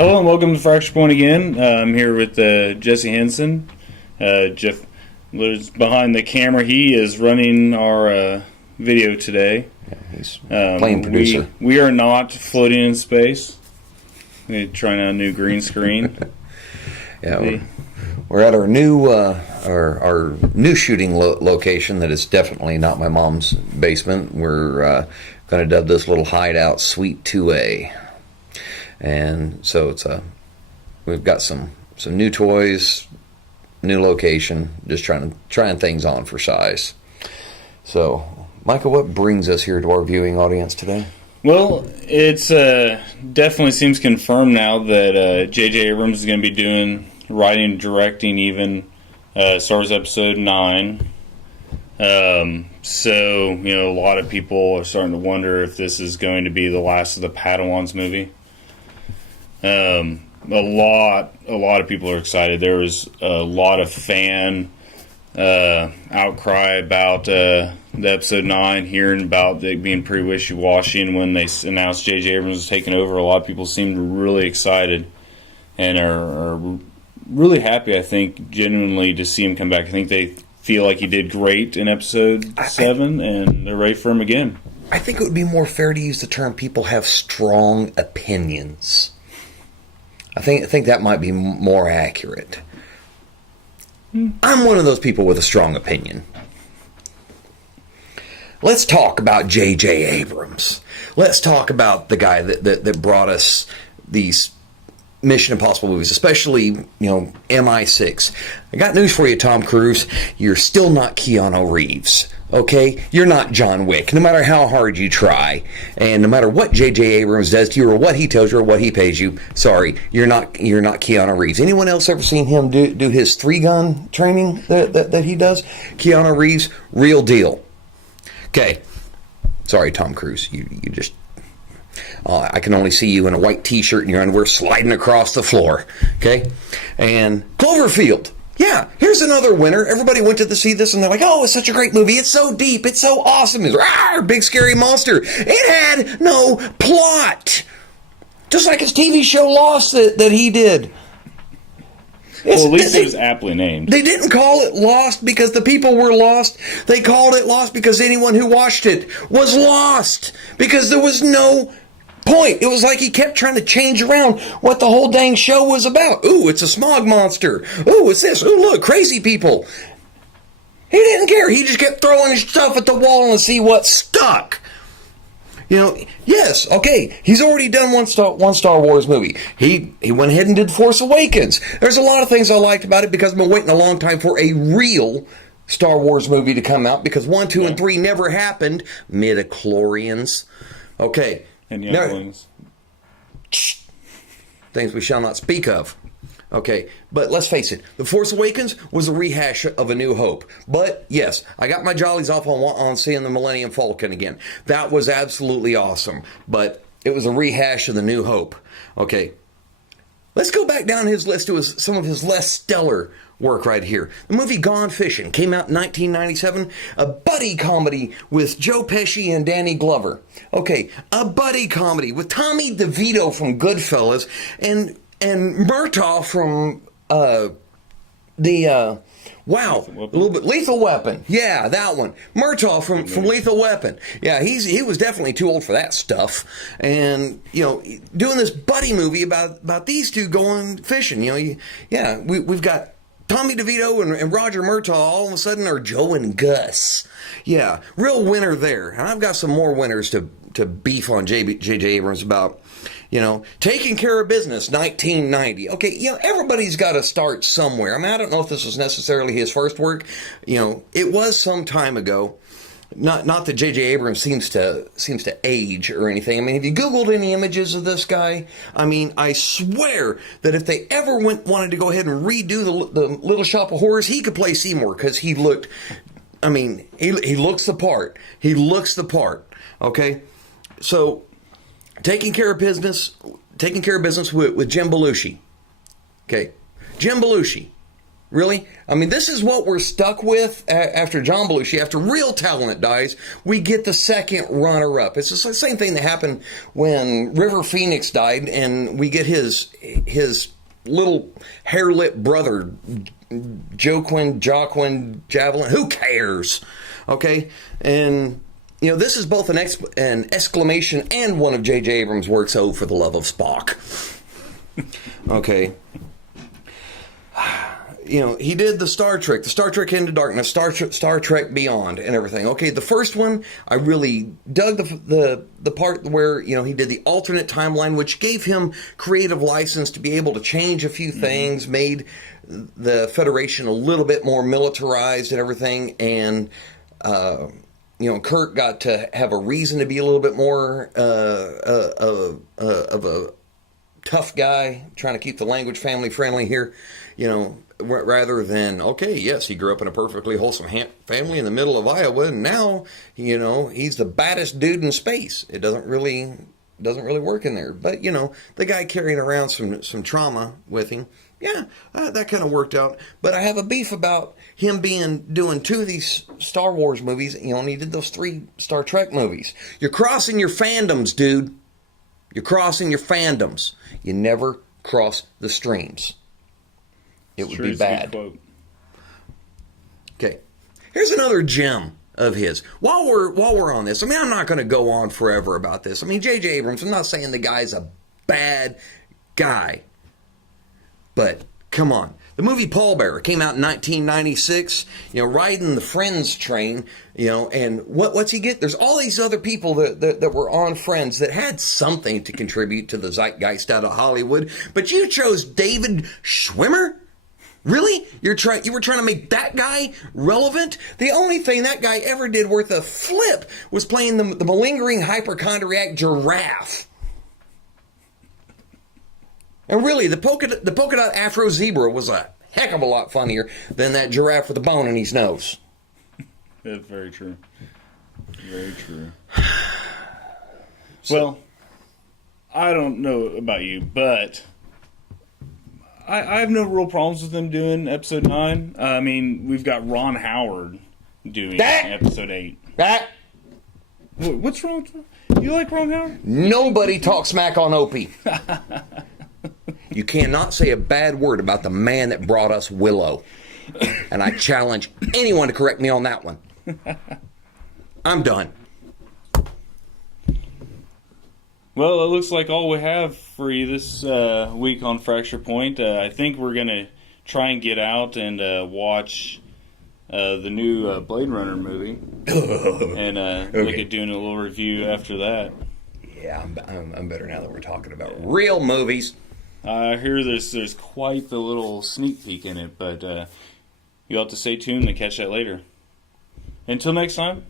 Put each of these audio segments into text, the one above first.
Hello and welcome to Fracture Point again. I'm here with Jesse Henson. Jeff is behind the camera. He is running our video today. Yeah, he's playing producer. We are not floating in space. We're trying out a new green screen. Yeah, we're at our new shooting location that is definitely not my mom's basement. We're going to dub this little hideout Suite 2A. And so we've got some new toys, new location, just trying things on for size. So, Micah, what brings us here to our viewing audience today? Well, it's definitely seems confirmed now that JJ Abrams is going to be doing writing and directing even Star Wars Episode 9. So, a lot of people are starting to wonder if this is going to be the last of the Padawans movie. A lot of people are excited. There was a lot of fan outcry about the Episode 9, hearing about it being pretty wishy-washy, and when they announced J.J. Abrams was taking over, a lot of people seemed really excited and are really happy, I think, genuinely, to see him come back. I think they feel like he did great in Episode 7, and they're ready for him again. I think it would be more fair to use the term people have strong opinions. I think that might be more accurate. I'm one of those people with a strong opinion. Let's talk about JJ Abrams. Let's talk about the guy that brought us these Mission Impossible movies, especially, MI6. I got news for you, Tom Cruise. You're still not Keanu Reeves. Okay? You're not John Wick, no matter how hard you try. And no matter what J.J. Abrams does to you or what he tells you or what he pays you, sorry, you're not Keanu Reeves. Anyone else ever seen him do his 3-gun training that he does? Keanu Reeves, real deal. Okay. Sorry, Tom Cruise. You just... I can only see you in a white t-shirt and your underwear sliding across the floor. Okay? And Cloverfield. Yeah, here's another winner. Everybody went to see this and they're like, oh, it's such a great movie. It's so deep. It's so awesome. It's big scary monster. It had no plot. Just like his TV show Lost that he did. Well, at least it was aptly named. They didn't call it Lost because the people were lost. They called it Lost because anyone who watched it was lost. Because there was no point. It was like he kept trying to change around what the whole dang show was about. Ooh, it's a smog monster. Ooh, it's this. Ooh, look, crazy people. He didn't care. He just kept throwing his stuff at the wall and see what stuck. Yes, okay, he's already done one Star Wars movie. He went ahead and did Force Awakens. There's a lot of things I liked about it because I've been waiting a long time for a real Star Wars movie to come out because 1, 2, and 3 never happened. Midichlorians. Okay. And younglings. Things we shall not speak of. Okay, but let's face it, The Force Awakens was a rehash of A New Hope. But, yes, I got my jollies off on seeing the Millennium Falcon again. That was absolutely awesome. But it was a rehash of The New Hope. Okay, let's go back down his list to some of his less stellar work right here. The movie Gone Fishing came out in 1997, a buddy comedy with Joe Pesci and Danny Glover. Okay, a buddy comedy with Tommy DeVito from Goodfellas and Murtaugh from Lethal Weapon. Yeah, that one. Murtaugh from Lethal Weapon. Yeah, he was definitely too old for that stuff. And doing this buddy movie about these two going fishing. We've got Tommy DeVito and Roger Murtaugh all of a sudden are Joe and Gus. Yeah, real winner there. And I've got some more winners to beef on JJ Abrams about. Taking Care of Business, 1990. Okay, everybody's got to start somewhere. I mean, I don't know if this was necessarily his first work. It was some time ago. Not that J.J. Abrams seems to age or anything. I mean, have you Googled any images of this guy? I mean, I swear that if they ever wanted to go ahead and redo the Little Shop of Horrors, he could play Seymour because he looked. I mean, he looks the part. He looks the part. Okay, so. Taking care of business with Jim Belushi. Okay, Jim Belushi. Really? I mean, this is what we're stuck with after John Belushi. After real talent dies, we get the second runner-up. It's the same thing that happened when River Phoenix died, and we get his little hair-lip brother, Joaquin Javelin. Who cares? Okay? And, you know, this is both an exclamation and one of JJ Abrams' works, Oh, for the Love of Spock. Okay. You know, he did the Star Trek Into Darkness, Star Trek Beyond, and everything. Okay, the first one, I really dug the part where, you know, he did the alternate timeline, which gave him creative license to be able to change a few things, made the Federation a little bit more militarized and everything, and, you know, Kirk got to have a reason to be a little bit more of a tough guy, trying to keep the language family friendly here, you know, rather than, okay, yes, he grew up in a perfectly wholesome family in the middle of Iowa, and now, you know, he's the baddest dude in space. It doesn't really work in there. But, you know, the guy carrying around some trauma with him, yeah, that kind of worked out. But I have a beef about him doing 2 of these Star Wars movies, you know, and he did those 3 Star Trek movies. You're crossing your fandoms, dude. You're crossing your fandoms. You never cross the streams. It would be bad. Okay. Here's another gem of his. While we're on this, I mean, I'm not going to go on forever about this. I mean, JJ Abrams, I'm not saying the guy's a bad guy. But come on. The movie Pallbearer came out in 1996, you know, riding the Friends train, you know, and what's he get? There's all these other people that were on Friends that had something to contribute to the zeitgeist out of Hollywood, but you chose David Schwimmer? Really? You were trying to make that guy relevant? The only thing that guy ever did worth a flip was playing the malingering hypochondriac giraffe. And really, the polka dot Afro zebra was a heck of a lot funnier than that giraffe with a bone in his nose. That's very true. Very true. Well, I don't know about you, but I have no real problems with them doing episode 9. I mean, we've got Ron Howard doing episode 8. What's wrong with that? You like Ron Howard? Nobody talks smack on Opie. You cannot say a bad word about the man that brought us Willow. And I challenge anyone to correct me on that one. I'm done. Well, it looks like all we have for you this week on Fracture Point. I think we're going to try and get out and watch the new Blade Runner movie. And look at doing a little review after that. Yeah, I'm better now that we're talking about real movies. I hear there's quite the little sneak peek in it, but you'll have to stay tuned and catch that later. Until next time,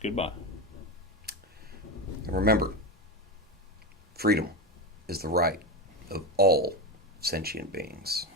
goodbye. And remember, freedom is the right of all sentient beings.